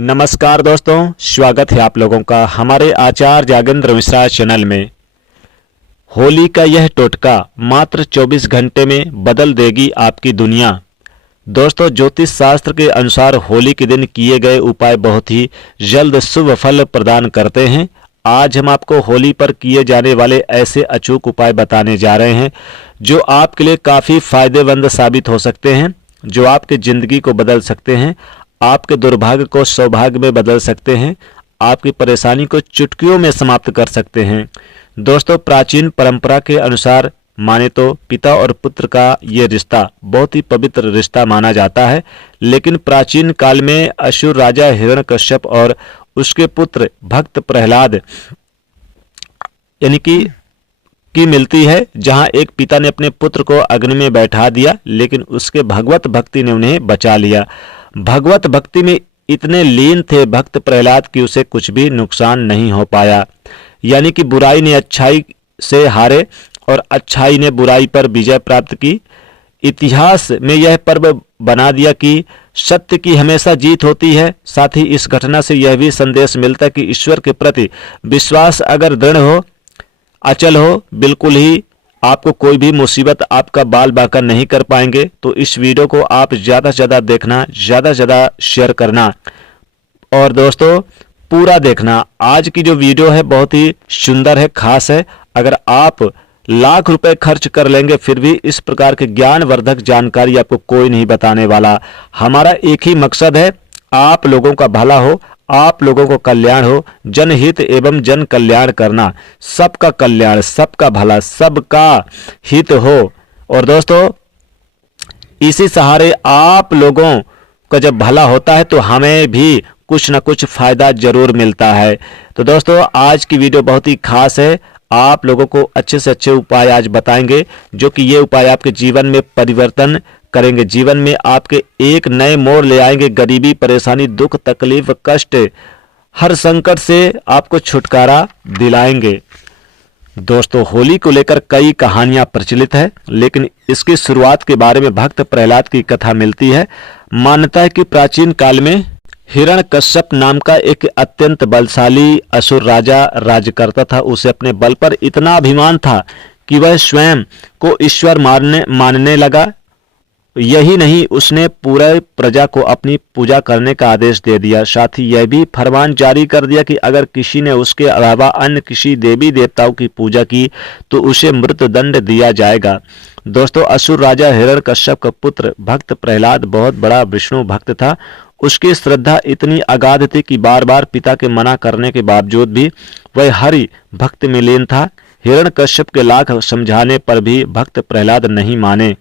नमस्कार दोस्तों, स्वागत है आप लोगों का हमारे आचार्य जागेंद्र मिश्रा चैनल में। होली का यह टोटका मात्र 24 घंटे में बदल देगी आपकी दुनिया। दोस्तों, ज्योतिष शास्त्र के अनुसार होली के दिन किए गए उपाय बहुत ही जल्द शुभ फल प्रदान करते हैं। आज हम आपको होली पर किए जाने वाले ऐसे अचूक उपाय बताने जा रहे हैं जो आपके लिए काफ़ी फायदेमंद साबित हो सकते हैं, जो आपकी ज़िंदगी को बदल सकते हैं, आपके दुर्भाग्य को सौभाग्य में बदल सकते हैं, आपकी परेशानी को चुटकियों में समाप्त कर सकते हैं। दोस्तों, प्राचीन परंपरा के अनुसार माने तो पिता और पुत्र का ये रिश्ता बहुत ही पवित्र रिश्ता माना जाता है, लेकिन प्राचीन काल में असुर राजा हिरण्यकश्यप और उसके पुत्र भक्त प्रहलाद यानी कि मिलती है, जहां एक पिता ने अपने पुत्र को अग्नि में बैठा दिया, लेकिन उसके भगवत भक्ति ने उन्हें बचा लिया। भगवत भक्ति में इतने लीन थे भक्त प्रहलाद कि उसे कुछ भी नुकसान नहीं हो पाया। यानी कि बुराई ने अच्छाई से हारे और अच्छाई ने बुराई पर विजय प्राप्त की। इतिहास में यह पर्व बना दिया कि सत्य की हमेशा जीत होती है। साथ ही इस घटना से यह भी संदेश मिलता है कि ईश्वर के प्रति विश्वास अगर दृढ़ हो, अचल हो, बिल्कुल ही आपको कोई भी मुसीबत आपका बाल बाका नहीं कर पाएंगे। तो इस वीडियो को आप ज़्यादा से ज़्यादा देखना, ज़्यादा से ज़्यादा शेयर करना और दोस्तों पूरा देखना। आज की जो वीडियो है बहुत ही सुंदर है, खास है। अगर आप लाख रुपए खर्च कर लेंगे फिर भी इस प्रकार के ज्ञानवर्धक जानकारी आपको कोई नहीं बताने वाला। हमारा एक ही मकसद है, आप लोगों का भला हो, आप लोगों को कल्याण हो, जनहित एवं जन कल्याण करना, सबका कल्याण, सबका भला, सबका हित हो। और दोस्तों, इसी सहारे आप लोगों का जब भला होता है तो हमें भी कुछ ना कुछ फायदा जरूर मिलता है। तो दोस्तों, आज की वीडियो बहुत ही खास है। आप लोगों को अच्छे से अच्छे उपाय आज बताएंगे, जो कि ये उपाय आपके जीवन में परिवर्तन करेंगे, जीवन में आपके एक नए मोड़ ले आएंगे। गरीबी, परेशानी, दुख, तकलीफ, कष्ट, हर संकट से आपको छुटकारा दिलाएंगे। दोस्तों, होली को लेकर कई कहानियां प्रचलित है, लेकिन इसकी शुरुआत के बारे में भक्त प्रहलाद की कथा मिलती है। मान्यता है कि प्राचीन काल में हिरण्यकश्यप नाम का एक अत्यंत बलशाली असुर राजा राज्य करता था। उसे अपने बल पर इतना अभिमान था कि वह स्वयं को ईश्वर मानने लगा। यही नहीं, उसने पूरे प्रजा को अपनी पूजा करने का आदेश दे दिया। साथ ही यह भी फरमान जारी कर दिया कि अगर किसी ने उसके अलावा अन्य किसी देवी देवताओं की पूजा की तो उसे मृत्युदंड दिया जाएगा। दोस्तों, असुर राजा हिरण्यकश्यप का पुत्र भक्त प्रहलाद बहुत बड़ा विष्णु भक्त था। उसकी श्रद्धा इतनी अगाध थी कि बार बार पिता के मना करने के बावजूद भी वह हरि भक्त में लीन था। हिरण्यकश्यप के लाख समझाने पर भी भक्त प्रहलाद नहीं माने,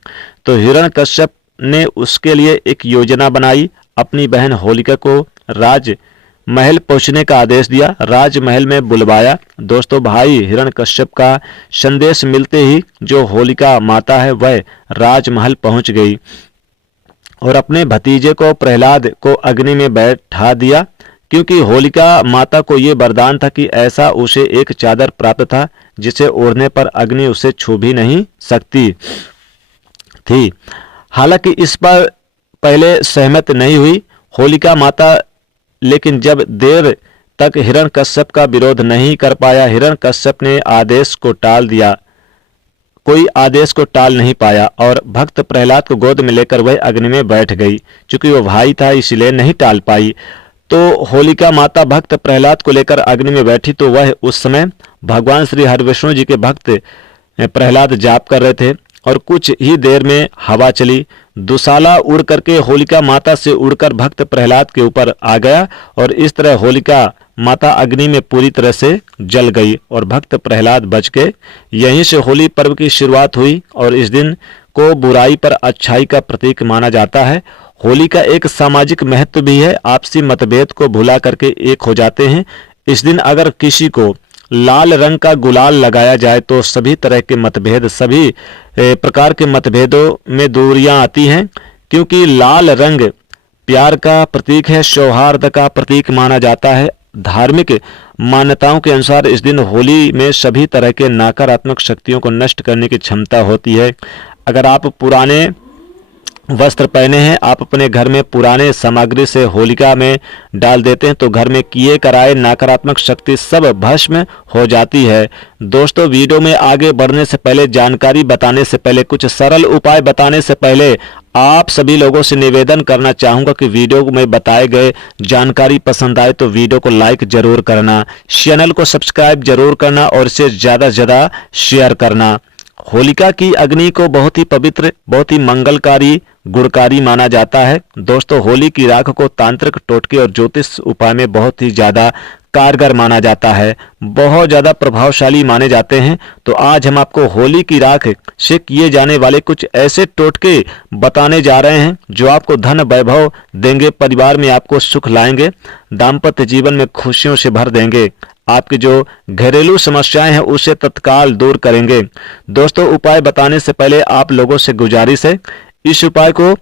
तो हिरण्यकश्यप ने उसके लिए एक योजना बनाई। अपनी बहन होलिका को राजमहल पहुंचने का आदेश दिया, राजमहल में बुलवाया। दोस्तों, भाई हिरण्यकश्यप का संदेश मिलते ही जो होलिका माता है वह राजमहल पहुंच गई और अपने भतीजे को प्रहलाद को अग्नि में बैठा दिया, क्योंकि होलिका माता को ये वरदान था कि ऐसा उसे एक चादर प्राप्त था जिसे ओढ़ने पर अग्नि उसे छू भी नहीं सकती थी। हालांकि इस पर पहले सहमत नहीं हुई होलिका माता, लेकिन जब देर तक हिरण्यकश्यप का विरोध नहीं कर पाया, हिरण्यकश्यप ने आदेश को टाल दिया, कोई आदेश को टाल नहीं पाया और भक्त प्रहलाद को गोद में लेकर वह अग्नि में बैठ गई। चूंकि वो भाई था इसलिए नहीं टाल पाई। तो होलिका माता भक्त प्रहलाद को लेकर अग्नि में बैठी तो वह उस समय भगवान श्री हरिविष्णु जी के भक्त प्रहलाद जाप कर रहे थे और कुछ ही देर में हवा चली। दुशाला उड़ करके होलिका माता से उड़कर भक्त प्रहलाद के ऊपर आ गया और इस तरह होलिका माता अग्नि में पूरी तरह से जल गई और भक्त प्रहलाद बच गए। यहीं से होली पर्व की शुरुआत हुई और इस दिन को बुराई पर अच्छाई का प्रतीक माना जाता है। होली का एक सामाजिक महत्व भी है। आपसी मतभेद को भुला करके एक हो जाते हैं। इस दिन अगर किसी को लाल रंग का गुलाल लगाया जाए तो सभी तरह के मतभेद, सभी प्रकार के मतभेदों में दूरियां आती हैं, क्योंकि लाल रंग प्यार का प्रतीक है, सौहार्द का प्रतीक माना जाता है। धार्मिक मान्यताओं के अनुसार इस दिन होली में सभी तरह के नकारात्मक शक्तियों को नष्ट करने की क्षमता होती है। अगर आप पुराने वस्त्र पहने हैं, आप अपने घर में पुराने सामग्री से होलिका में डाल देते हैं तो घर में किए कराए नकारात्मक शक्ति सब भस्म हो जाती है। दोस्तों, वीडियो में आगे बढ़ने से पहले, जानकारी बताने से पहले, कुछ सरल उपाय बताने से पहले आप सभी लोगों से निवेदन करना चाहूँगा कि वीडियो में बताए गए जानकारी पसंद आए तो वीडियो को लाइक जरूर करना, चैनल को सब्सक्राइब जरूर करना और इसे ज़्यादा से ज़्यादा शेयर करना। होलिका की अग्नि को बहुत ही पवित्र, बहुत ही मंगलकारी, गुणकारी माना जाता है। दोस्तों, होली की राख को तांत्रिक टोटके और ज्योतिष उपाय में बहुत ही ज़्यादा कारगर माना जाता है, बहुत ज़्यादा प्रभावशाली माने जाते हैं। तो आज हम आपको होली की राख से किए जाने वाले कुछ ऐसे टोटके बताने जा रहे हैं जो आपको धन वैभव देंगे, परिवार में आपको सुख लाएंगे, दाम्पत्य जीवन में खुशियों से भर देंगे, आपकी जो घरेलू समस्याएं हैं उसे तत्काल दूर करेंगे। दोस्तों, उपाय बताने से पहले आप लोगों से गुजारिश है, इस उपाय को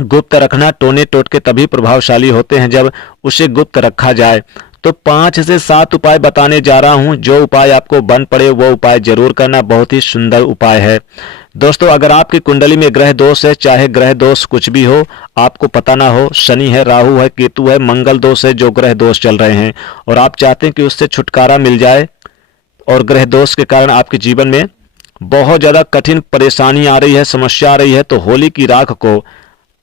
गुप्त रखना। टोने टोटके तभी प्रभावशाली होते हैं जब उसे गुप्त रखा जाए। तो 5 से 7 उपाय बताने जा रहा हूं, जो उपाय आपको बन पड़े वो उपाय जरूर करना, बहुत ही सुंदर उपाय है। दोस्तों, अगर आपकी कुंडली में ग्रह दोष है, चाहे ग्रह दोष कुछ भी हो, आपको पता ना हो, शनि है, राहु है, केतु है, मंगल दोष है, जो ग्रह दोष चल रहे हैं और आप चाहते हैं कि उससे छुटकारा मिल जाए और ग्रह दोष के कारण आपके जीवन में बहुत ज़्यादा कठिन परेशानी आ रही है, समस्या आ रही है, तो होली की राख को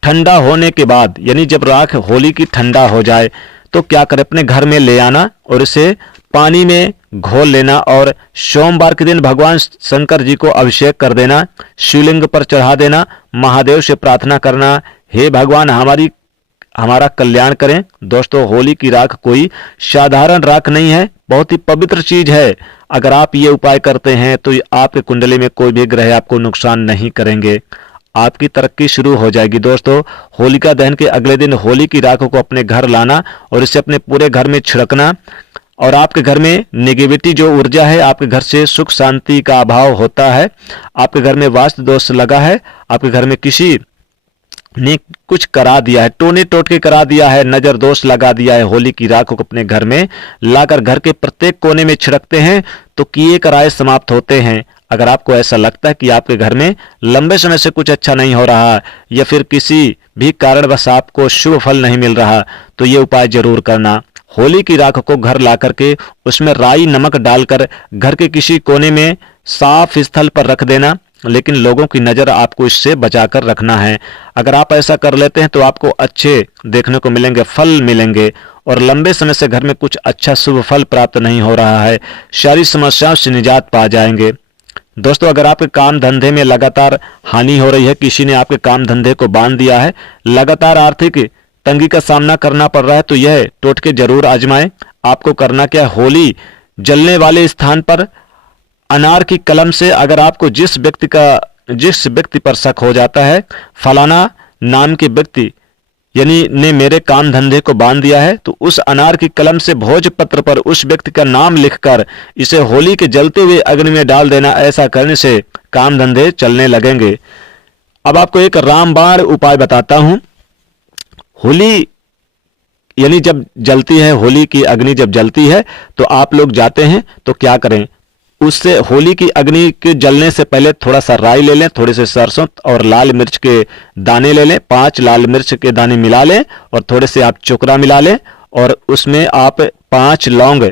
ठंडा होने के बाद, यानी जब राख होली की ठंडा हो जाए तो क्या करें, अपने घर में ले आना और इसे पानी में घोल लेना और सोमवार के दिन भगवान शंकर जी को अभिषेक कर देना, शिवलिंग पर चढ़ा देना, महादेव से प्रार्थना करना, हे भगवान हमारा कल्याण करें। दोस्तों, होली की राख कोई साधारण राख नहीं है, बहुत ही पवित्र चीज है। अगर आप ये उपाय करते हैं तो आपके कुंडली में कोई भी ग्रह आपको नुकसान नहीं करेंगे, आपकी तरक्की शुरू हो जाएगी। दोस्तों, होलिका दहन के अगले दिन होली की राख को अपने घर लाना और इसे अपने पूरे घर में छिड़कना और आपके घर में नेगेटिविटी जो ऊर्जा है, आपके घर से सुख शांति का अभाव होता है, आपके घर में वास्तु दोष लगा है, आपके घर में किसी ने कुछ करा दिया है, टोने टोटके करा दिया है, नजर दोष लगा दिया है, होली की राख को अपने घर में लाकर घर के प्रत्येक कोने में छिड़कते हैं तो किए कराए समाप्त होते हैं। अगर आपको ऐसा लगता है कि आपके घर में लंबे समय से कुछ अच्छा नहीं हो रहा या फिर किसी भी कारणवश आपको शुभ फल नहीं मिल रहा तो ये उपाय जरूर करना। होली की राख को घर ला करके उसमें राई नमक डालकर घर के किसी कोने में साफ स्थल पर रख देना, लेकिन लोगों की नज़र आपको इससे बचाकर रखना है। अगर आप ऐसा कर लेते हैं तो आपको अच्छे देखने को मिलेंगे, फल मिलेंगे और लंबे समय से घर में कुछ अच्छा शुभ फल प्राप्त नहीं हो रहा है, सारी समस्याओं से निजात पा जाएंगे। दोस्तों, अगर आपके काम धंधे में लगातार हानि हो रही है, किसी ने आपके काम धंधे को बांध दिया है, लगातार आर्थिक तंगी का सामना करना पड़ रहा है, तो यह टोटके जरूर आजमाएं। आपको करना क्या है, होली जलने वाले स्थान पर अनार की कलम से, अगर आपको जिस व्यक्ति पर शक हो जाता है फलाना नाम के व्यक्ति यानी ने मेरे काम धंधे को बांध दिया है, तो उस अनार की कलम से भोजपत्र पर उस व्यक्ति का नाम लिखकर इसे होली के जलते हुए अग्नि में डाल देना। ऐसा करने से काम धंधे चलने लगेंगे। अब आपको एक रामबाण उपाय बताता हूं। होली यानी जब जलती है, होली की अग्नि जब जलती है तो आप लोग जाते हैं तो क्या करें, उससे होली की अग्नि के जलने से पहले थोड़ा सा राई ले लें, थोड़े से सरसों और लाल मिर्च के दाने ले लें, 5 लाल मिर्च के दाने मिला लें और थोड़े से आप चुकरा मिला लें और उसमें आप 5 लौंग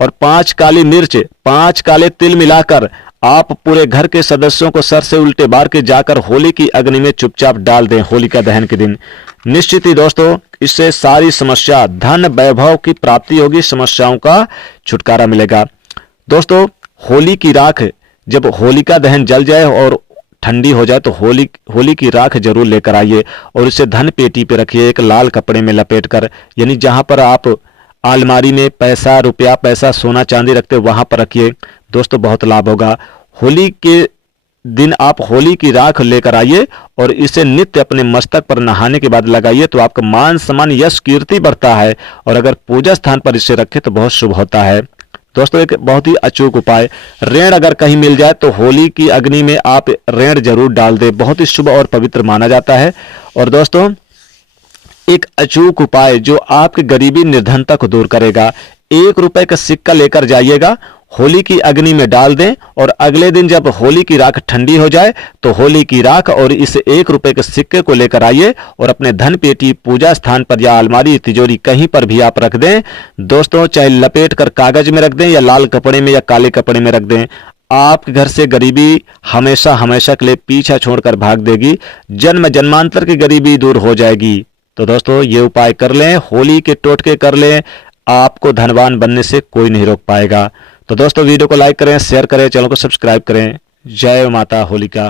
और 5 काली मिर्च, 5 काले तिल मिलाकर आप पूरे घर के सदस्यों को सर से उल्टे बार के जाकर होली की अग्नि में चुपचाप डाल दें होलिका दहन के दिन। निश्चित ही दोस्तों, इससे सारी समस्या, धन वैभव की प्राप्ति होगी, समस्याओं का छुटकारा मिलेगा। दोस्तों, होली की राख जब होलिका दहन जल जाए और ठंडी हो जाए तो होली की राख जरूर लेकर आइए और इसे धन पेटी पे रखिए, एक लाल कपड़े में लपेटकर, यानी जहां पर आप अलमारी में पैसा, रुपया, पैसा, सोना चांदी रखते वहां पर रखिए। दोस्तों, बहुत लाभ होगा। होली के दिन आप होली की राख लेकर आइए और इसे नित्य अपने मस्तक पर नहाने के बाद लगाइए तो आपका मान सम्मान, यश, कीर्ति बढ़ता है और अगर पूजा स्थान पर इसे रखें तो बहुत शुभ होता है। दोस्तों, एक बहुत ही अचूक उपाय, रेण अगर कहीं मिल जाए तो होली की अग्नि में आप रेण जरूर डाल दें, बहुत ही शुभ और पवित्र माना जाता है। और दोस्तों, एक अचूक उपाय जो आपकी गरीबी निर्धनता को दूर करेगा, 1 रुपए का सिक्का लेकर जाइएगा, होली की अग्नि में डाल दें और अगले दिन जब होली की राख ठंडी हो जाए तो होली की राख और इस 1 रुपए के सिक्के को लेकर आइए और अपने धन पेटी, पूजा स्थान पर या अलमारी, तिजोरी कहीं पर भी आप रख दें दोस्तों। चाहे लपेट कर कागज में रख दें या लाल कपड़े में या काले कपड़े में रख दें, आपके घर से गरीबी हमेशा हमेशा के लिए पीछा छोड़कर भाग देगी, जन्म जन्मांतर की गरीबी दूर हो जाएगी। तो दोस्तों ये उपाय कर लें, होली के टोटके कर लें, आपको धनवान बनने से कोई नहीं रोक पाएगा। तो दोस्तों वीडियो को लाइक करें, शेयर करें, चैनल को सब्सक्राइब करें। जय माता होलिका।